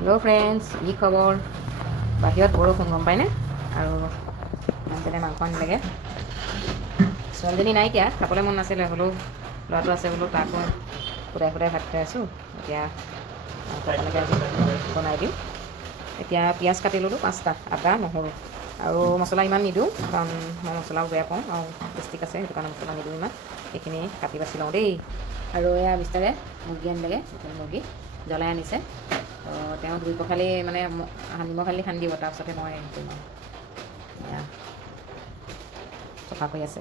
Hello' friends, কি খবৰ? বাহিৰত বৰষুণ গম পায়নে? আৰু মানুহজনে মাংস আনিলেগৈ। ছোৱালীজনী নাইকিয়া, খাবলৈ মন নাছিলে, হ'লেও ল'ৰাটো আছে বোলো, তাকো সুদাই সুদাই ভাত খুৱাই আছোঁ। এতিয়া মাংসকণকে বনাই দিওঁ। এতিয়া পিঁয়াজ কাটি ল'লোঁ 5টা, আদা নহৰু আৰু মছলা ইমান নিদিওঁ, কাৰণ মই মছলাও বেয়া পাওঁ আৰু টেষ্টিক আছে, সেইটো কাৰণে মছলা নিদিওঁ ইমান। সেইখিনি কাটি বাছি লওঁ দেই। আৰু এয়া বিস্তাৰে মুৰ্গী আনিলেগৈ, লোকেল মুৰ্গী জ্বলাই আনিছে। তেওঁ ধুই পখালি মানে নিমখ হালধি সানি দিব, তাৰপিছতে মই কৰিম আৰু এয়া চফা কৰি আছে।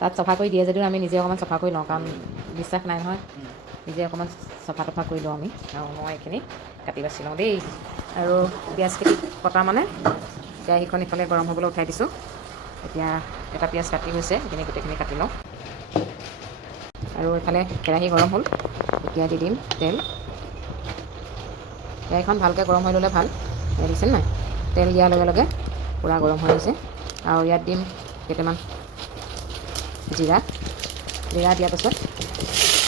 তাত চফা কৰি দিয়ে যদিও আমি নিজে অকণমান চফা কৰি লওঁ, কাৰণ বিশ্বাস নাই নহয়, নিজে অকণমান চফা তফা কৰি লওঁ আমি। আৰু মই এইখিনি কাটি বাছি লওঁ দেই। আৰু পিঁয়াজখিনি কটা মানে কেৰাহীখন ইফালে গৰম হ'বলৈ উঠাই দিছোঁ। এতিয়া এটা পিঁয়াজ কাটি হৈছে, সেইখিনি গোটেইখিনি কাটি লওঁ। আৰু এইফালে কেৰাহী গৰম হ'ল, এতিয়া দি দিম তেল। কেৰাহীখন ভালকৈ গৰম হৈ ল'লে ভাল, দেখিছেনে নাই? তেল দিয়াৰ লগে লগে পূৰা গৰম হৈ গৈছে। আৰু ইয়াত দিম কেইটামান জিৰা দিয়াৰ পাছত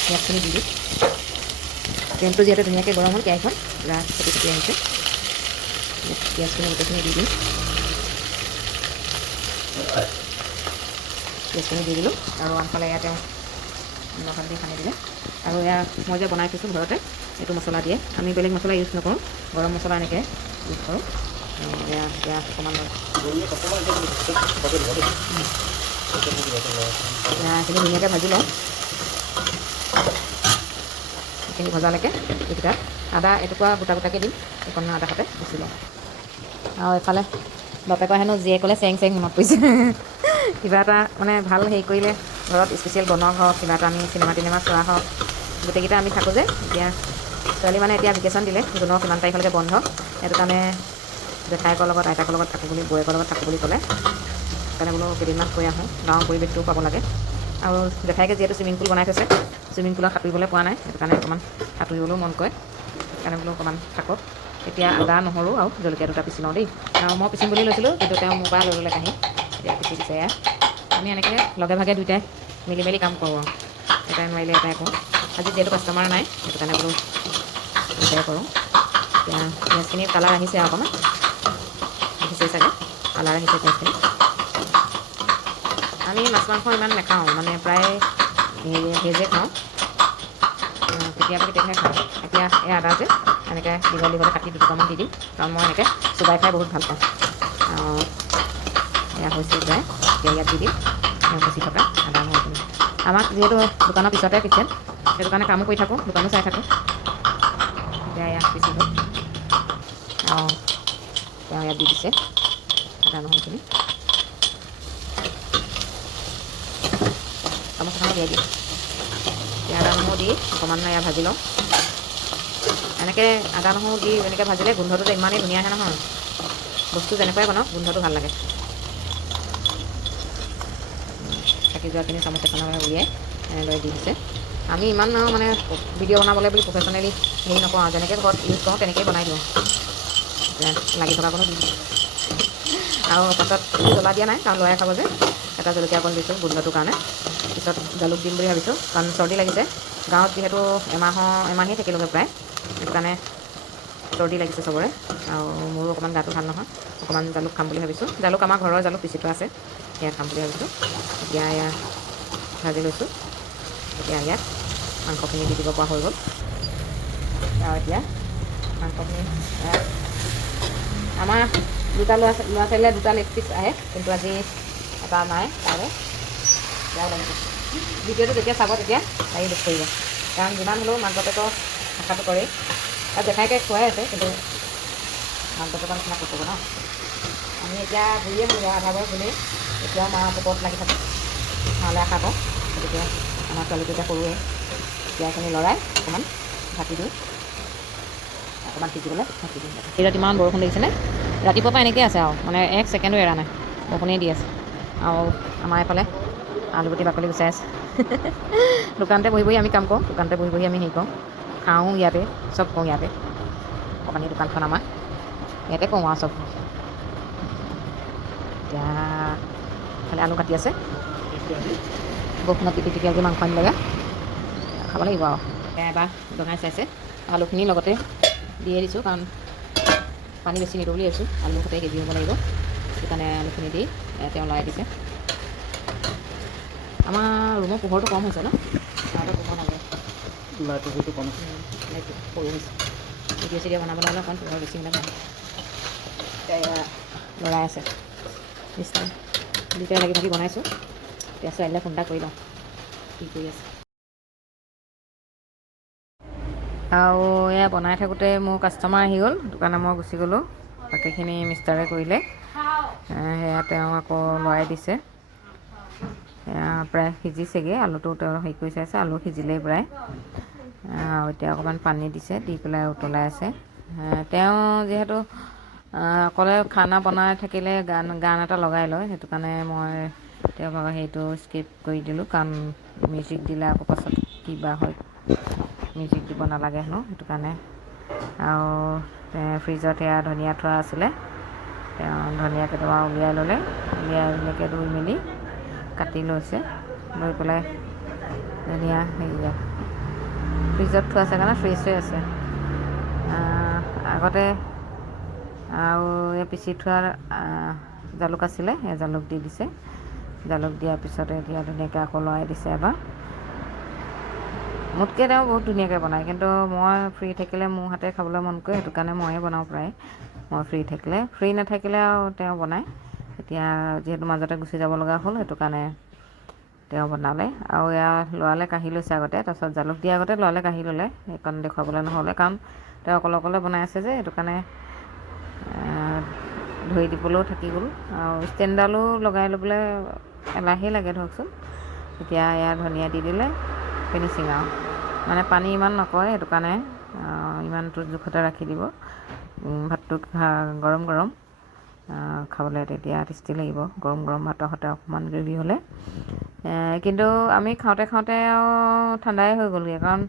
পিঁয়াজখিনি দি দিম। তেলটো যিহেতু ধুনীয়াকৈ গৰম হ'ল, কেৰাহীখন পূৰা ফুটি ফুটি আহিছে। পিঁয়াজখিনি গোটেইখিনি দি দিম। পিঁয়াজখিনি দি দিলোঁ আৰু আনফালে এয়া তেওঁ নিমখ হালধি সানি দিলে। আৰু এয়া মই যে বনাই থৈছোঁ ঘৰতে, এইটো মছলা দিয়ে। আমি বেলেগ মছলা ইউজ নকৰোঁ, গৰম মছলা এনেকৈ ইউজ কৰোঁ। এতিয়া অকণমান এইখিনি ধুনীয়াকৈ ভাজি লওঁ। এইখিনি ভজালৈকে এইকেইটা আদা এটুকুৰা গোটা গোটাকৈ দিম, অকণমান আদা সতে পিচি লওঁ। আৰু এইফালে বাপেকৰ হেনো জীয়েকলে চেং চেং মনত পৰিছে। কিবা এটা মানে ভাল হেৰি কৰিলে ঘৰত স্পেচিয়েল বনোৱা হওক, কিবা এটা আমি চিনেমা টিনেমা চোৱা হওক, গোটেইকেইটা আমি থাকোঁ যে। এতিয়া ছোৱালী মানে এতিয়া ভেকেশ্যন দিলে, জুনৰ কিমান তাৰিখলৈকে বন্ধ, সেইটো কাৰণে জেঠাইকৰ লগত আইতাকৰ লগত থাকোঁ বুলি, বৌয়েকৰ লগত থাকোঁ বুলি ক'লে। সেইকাৰণে বোলো কেইদিনমান কৈ আহোঁ, গাঁৱৰ পৰিৱেশটোও পাব লাগে। আৰু জেঠাইকে যিহেতু চুইমিং পুল বনাই থৈছে, চুইমিং পুলত সাঁতুৰিবলৈ পোৱা নাই, সেইটো কাৰণে অকণমান সাঁতুৰিবলৈও মন কৰে। সেইকাৰণে বোলো অকণমান থাকক। এতিয়া আদা নহৰু আৰু জলকীয়া দুটা পিচি লওঁ দেই। আৰু মই পিচিম বুলি লৈছিলোঁ, কিন্তু তেওঁ মোৰ পৰা লৈ ল'লে কাঢ়ি, এতিয়া পিচি দিছে। এয়া আমি এনেকৈ লগে ভাগে দুয়োটাই মিলি মেলি কাম কৰোঁ আৰু এটাই নোৱাৰিলে এটাই কৰোঁ। আজি যিহেতু কাষ্টমাৰ নাই, সেইটো কাৰণে বোলো দুয়োটাই কৰোঁ। এতিয়া পিঁয়াজখিনি কালাৰ আহিছে আৰু অকণমান, দেখিছেই চাগে কালাৰ আহিছে পিঁয়াজখিনি। আমি মাছ মাংস ইমান নাখাওঁ, মানে প্ৰায় ভেজে খাওঁ, কেতিয়াবা কেতিয়াবাহে খাওঁ। এতিয়া এই আদা যে এনেকৈ দীঘল দীঘলে কাটি দুটুকুৰামান দি দিম, কাৰণ মই এনেকৈ চোবাই খাই বহুত ভাল পাওঁ। এয়া হৈছে প্ৰায়, এতিয়া ইয়াত দি দিম পিচি থকা আদা নহৰুখিনি। আমাক যিহেতু দোকানৰ পিছতে কিটচেন, সেইটো কাৰণে কামো কৰি থাকোঁ, দোকানো চাই থাকোঁ। এতিয়া ইয়াত পিচি দিওঁ। তেওঁ ইয়াত দি দিছে আদা নহৰুখিনি। চামুচখনত দিয়াই দিওঁ। এতিয়া আদা নহৰু দি অকণমান এয়া ভাজি লওঁ। এনেকৈ আদা নহৰু দি এনেকৈ ভাজিলে গোন্ধটো যে ইমানেই ধুনীয়া আহে নহয়, বস্তু যেনেকুৱাই বনাওক গোন্ধটো ভাল লাগে। থাকি যোৱাখিনি চামুচ এখনৰ উলিয়াই এনেদৰে দি দিছে। আমি ইমান মানে ভিডিঅ' বনাবলৈ বুলি প্ৰফেশ্যনেলি হেৰি নকৰোঁ আৰু, যেনেকৈ ঘৰত ইউজ কৰোঁ তেনেকৈয়ে বনাই দিওঁ। লাগি থকা কোনো আৰু পাছত জ্বলা দিয়া নাই, কাৰণ ল'ৰাই খাব যে। এটা জলকীয়া অকণ দিছোঁ গোন্ধটোৰ কাৰণে, পিছত জালুক দিম বুলি ভাবিছোঁ, কাৰণ চৰ্দি লাগিছে। গাঁৱত যিহেতু এমাহেই থাকিলোগৈ প্ৰায়, সেইটো কাৰণে চৰ্দি লাগিছে চবৰে। আৰু মোৰো অকণমান গাটো ভাল নহয়, অকণমান জালুক খাম বুলি ভাবিছোঁ। জালুক আমাৰ ঘৰৰ জালুক পিচি থোৱা আছে, সেয়া খাম বুলি ভাবিছোঁ। এতিয়া এয়া ভাজি লৈছোঁ। এতিয়া ইয়াত মাংসখিনি দি দিব পৰা হৈ গ'ল। আৰু এতিয়া মাংসখিনি আমাৰ দুটা ল'ৰা ছোৱালীলে দুটা লেগ পিচ আহে, কিন্তু আজি এটা নাই, তাৰে বেয়াও লাগিছে। ভিডিঅ'টো যেতিয়া চাব তেতিয়া তাই দুখ কৰিব, কাৰণ যিমান হ'লেও মাক বাপেকৰ আশাটো কৰেই। আৰু জেঠাইকে খুৱাই আছে, কিন্তু মাক বাপেকৰ নিচিনা ক'ত ক'ব ন। আমি এতিয়া বুঢ়ীয়ে হ'লো, আধা বয়স হ'লেই, এতিয়াও মাৰ ওপৰত লাগি থাকোঁ, মালৈ আশা কৰোঁ। গতিকে আমাৰ ছোৱালীটো এতিয়া সৰুৱে, এতিয়া এইখিনি লৰাই অকণমান ঢাকি দিওঁ, অকণমান সিজিবলৈ ঢাকি দিওঁ। এইটোত ইমান বৰষুণ দেখিছেনে? ৰাতিপুৱাৰ পৰা এনেকৈ আছে আৰু, মানে এক ছেকেণ্ডো এৰা নাই, বৰষুণেই দি আছে। আৰু আমাৰ এইফালে আলুগুটি বাকলি গুচাই আছে। দোকানতে বহি বহি আমি কাম কৰোঁ, দোকানতে বহি বহি আমি হেৰি কৰোঁ, খাওঁ ইয়াতে, চব কৰোঁ ইয়াতে। অকণমানি দোকানখন আমাৰ, ইয়াতে কৰোঁ আৰু চব। এতিয়া খালি আলু কাটি আছে, বৰষুণত তিতি তিতি আজি মাংস আনিলেগৈ, খাব লাগিব আৰু। এবাৰ বনাই চাইছে, আলুখিনি লগতে দিয়ে দিছোঁ, কাৰণ পানী বেছি নিদিওঁ বুলি ভাবিছোঁ, আলু সতে হেভি হ'ব লাগিব, সেইকাৰণে আলুখিনি দি তেওঁ লৰাই দিছে। আমাৰ ৰুমৰ পোহৰটো কম হৈছে ন, লাইটৰ পোহৰ নালাগে, লাইটৰ সেইটো কম লাইটটো সৰু হৈছে, ভিডিঅ' চিডিঅ' বনাবলৈ হ'লে অকণ পোহৰ বেছি হ'লে ভাল। এতিয়া লৰাই আছে নিশ্চয়, দুটাই লাগি থাকি বনাইছোঁ। এতিয়া ছোৱালীলৈ ফোন এটা কৰি লওঁ কি কৰি আছে। আৰু এয়া বনাই থাকোঁতে মোৰ কাষ্টমাৰ আহি গ'ল, সেইটো কাৰণে মই গুচি গ'লোঁ। বাকীখিনি মিষ্টাৰে কৰিলে, সেয়া তেওঁ আকৌ লৰাই দিছে। সেয়া প্ৰায় সিজিছেগৈ, আলুটো তেওঁ হেৰি কৰি চাইছে, আলু সিজিলেই প্ৰায়। আৰু এতিয়া অকণমান পানী দিছে, দি পেলাই উতলাই আছে। তেওঁ যিহেতু অকলে খানা বনাই থাকিলে গান এটা লগাই লয়, সেইটো কাৰণে মই তেওঁ ভাগৰ সেইটো স্কিপ কৰি দিলোঁ, কাৰণ মিউজিক দিলে আকৌ পাছত কিবা হয়, মিউজিক দিব নালাগে হেনো, সেইটো কাৰণে। আৰু ফ্ৰিজত সেয়া ধনিয়া থোৱা আছিলে, তেওঁ ধনিয়া কেইটামান উলিয়াই ল'লে, উলিয়াই এনেকৈ ধুই মেলি কাটি লৈছে, লৈ পেলাই ধনিয়া হেৰি ফ্ৰিজত থোৱা আছে কাৰণে ফ্ৰেছ হৈ আছে। আগতে আৰু এই পিচি থোৱা জালুক আছিলে, সেই জালুক দি দিছে। জালুক দিয়াৰ পিছতে এতিয়া ধুনীয়াকৈ আকৌ লৰাই দিছে এবাৰ। মোতকৈ তেওঁ বহুত ধুনীয়াকৈ বনায়, কিন্তু মই ফ্ৰী থাকিলে মোৰ হাতে খাবলৈ মন কৰে, সেইটো কাৰণে ময়ে বনাওঁ প্ৰায়। মই ফ্ৰী থাকিলে, ফ্ৰী নাথাকিলে আৰু তেওঁ বনায়। এতিয়া যিহেতু মাজতে গুচি যাব লগা হ'ল, সেইটো কাৰণে তেওঁ বনালে। আৰু এয়া লৰালে কাঢ়ি লৈছে আগতে, তাৰপিছত জালুক দিয়া আগতে লৰালে কাঢ়ি ল'লে, সেইকণ দেখুৱাবলৈ নহ'লে, কাৰণ তেওঁ অকলে অকলে বনাই আছে যে, সেইটো কাৰণে ধৰি দিবলৈও থাকি গ'ল। আৰু ষ্টেণ্ডডালো লগাই ল'বলৈ এলাহেই লাগে ধৰকচোন। এতিয়া এয়া ধনিয়া দি দিলে, ফিনিচিং আৰু মানে পানী ইমান নকৰে, সেইটো কাৰণে ইমানটো জোখতে ৰাখি দিব। ভাতটো গৰম গৰম খাবলৈ তেতিয়া টেষ্টি লাগিব, গৰম গৰম ভাতৰ সৈতে অকণমান গ্ৰেভি হ'লে। কিন্তু আমি খাওঁতে খাওঁতে আৰু ঠাণ্ডাই হৈ গ'লগৈ, কাৰণ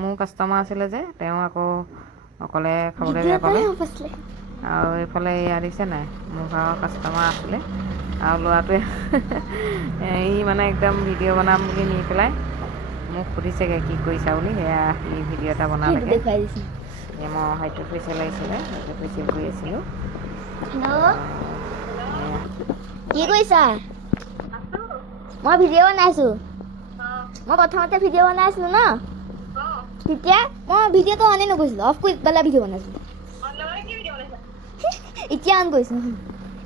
মোৰ কাষ্টমাৰ আছিলে যে, তেওঁ আকৌ অকলে খাবলৈ বেয়া পালে। আৰু এইফালে এয়া দিছে নাই, মোৰ ঘৰৰ কাষ্টমাৰ আছিলে, আৰু ল'ৰাটোৱে ই মানে একদম ভিডিঅ' বনাম বুলি নি পেলাই মোক সুধিছেগৈ কি কৰিছা বুলি। সেয়া সি ভিডিঅ' এটা বনালেগৈ, মই হয়তো ফেচিয়েল আহিছিলে, সেইটো ফেচিয়েল কৰি আছিলোঁ। কি কৰিছা? মই ভিডিঅ' বনাইছোঁ। মই প্ৰথমতে ভিডিঅ' বনাই আছিলোঁ ন, তেতিয়া মই ভিডিঅ'টো অনেই নকৰিছিলোঁ, অফ কৰি পেলাই ভিডিঅ' বনাইছিলোঁ। এতিয়া অন কৰিছোঁ,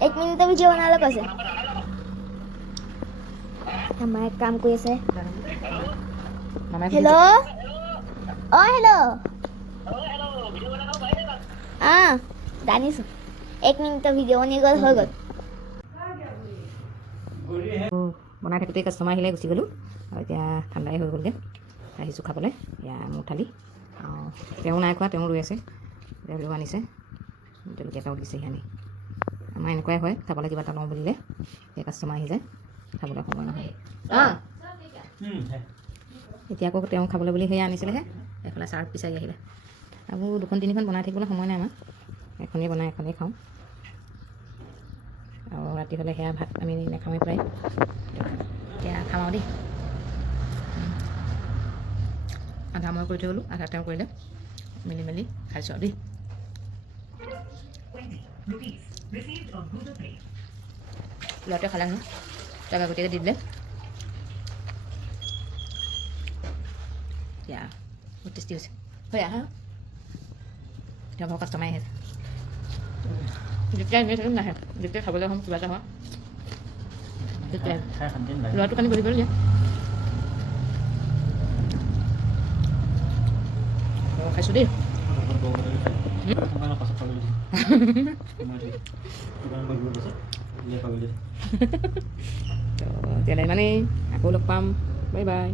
1 মিনিটৰ ভিডিঅ' বনালে কৈছে। আমাৰ এক কাম কৰি আছে। হেল্ল', অঁ হেল্ল', জানিছোঁ 1 মিনিটৰ ভিডিঅ' বনি গ'ল, হৈ গ'ল। বনাই থাকোঁতেই কাষ্টমাৰ আহিলে, গুচি গ'লোঁ। আৰু এতিয়া ঠাণ্ডাই হৈ গ'লগৈ, আহিছোঁ খাবলৈ। এয়া মোৰ থালি, তেওঁ নাই খোৱা, তেওঁ ৰৈ আছে, তেওঁ আনিছে, তেওঁলোকে এটাও দিছেহি আনি। আমাৰ এনেকুৱাই হয়, খাবলৈ কিবা এটা লওঁ বুলিলে সেই কাষ্টমাৰ আহি যায়, খাবলৈ সময় নহয়। এতিয়া আকৌ তেওঁ খাবলৈ বুলি সেয়া আনিছিলেহে, এইফালে চাৰ্ফ বিচাৰি আহিলে। আৰু 2-3খন বনাই থাকিবলৈ সময় নাই আমাৰ, এখনেই বনাই এখনেই খাওঁ। আৰু ৰাতি হ'লে সেয়া ভাত আমি নাখাওঁৱেই প্ৰায়। এতিয়া খাওঁ আৰু দেই, আধা মই কৰি থৈ গ'লোঁ, আধা তেওঁ কৰিলে, মিলি মেলি খাইছোঁ আৰু দেই। ল'ৰাটোৱে খালে নহয়, তাক আগতীয়াকৈ দি দিলে। এতিয়া বহুত টেষ্টি হৈছে। হৈ আহা, এতিয়া ঘৰৰ কাষ্টমাৰ আহি আছে, যেতিয়া এনেই থাকিম নাহে, যেতিয়া খাবলৈ হ'ম কিবা এটা হয় তেতিয়া ল'ৰাটোৰ কাৰণে বহি গ'ল যে খাইছোঁ দেই। তেতিয়াহ'লে ইমানেই, আকৌ লগ পাম, বাই বাই।